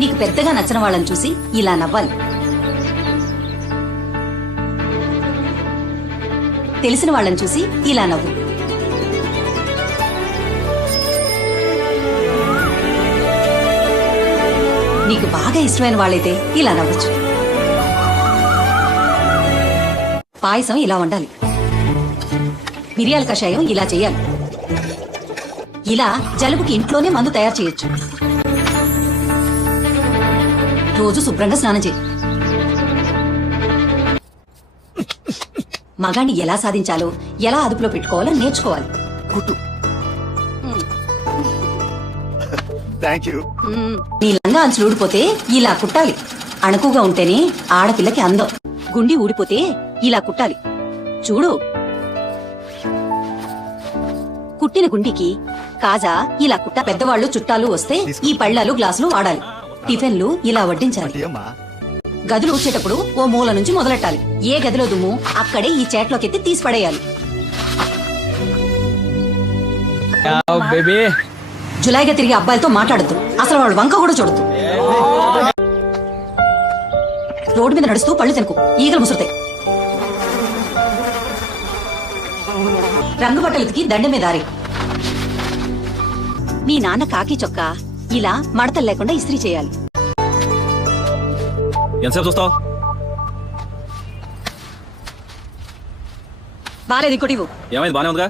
నీకు పెద్దగా నచ్చిన వాళ్ళని చూసి ఇలా నవ్వాలి. తెలిసిన వాళ్ళని చూసి ఇలా నవ్వు. నీకు బాగా ఇష్టమైన వాళ్ళైతే ఇలా నవ్వచ్చు. పాయసం ఇలా వండాలి. మిరియాల కషాయం ఇలా చేయాలి. ఇలా జలుబుకి ఇంట్లోనే మందు తయారు చేయొచ్చు. రోజు శుభ్రంగా స్నానం చేయి. మగాన్ని ఎలా సాధించాలో, ఎలా అదుపులో పెట్టుకోవాలో నేర్చుకోవాలి. కుట్టు. నీ లంగా అంచులు ఊడిపోతే ఇలా కుట్టాలి. అణుకుగా ఉంటేనే ఆడపిల్లకి అందం. గుండి ఊడిపోతే ఇలా కుట్టాలి. చూడు, కుట్టిన గుండికి కాజా ఇలా కుట్ట. పెద్దవాళ్లు చుట్టాలు వస్తే ఈ పళ్ళాలు గ్లాసులు వాడాలి. టిఫిన్లు ఇలా వడ్డించాలి. గదులు ఊడ్చేటప్పుడు ఓ మూల నుంచి మొదలెట్టాలి. ఏ గదిలో దుమ్ము అక్కడే ఈ చేట్లోకెత్తి తీసి పడేయాలి. జులైగా తిరిగి అబ్బాయిలతో మాట్లాడద్దు. అసలు వాడు వంక కూడా చూడద్దు. రోడ్డు మీద నడుస్తూ పళ్ళు తినకు, ఈగలు ముసురుతాయి. రంగు బట్టలు ఉతికి దండ మీద ఆరి. మీ నాన్న కాకి చొక్కా ఇలా మడతలు లేకుండా ఇస్త్రీ చేయాలి. ఎంతసేపు చూస్తావు? బాలేదు, ఇంకోటి ఇవ్వు. ఏమైంది? బానే ఉందిగా.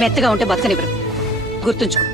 మెత్తగా ఉంటే బతకనివ్వరు, గుర్తుంచుకో.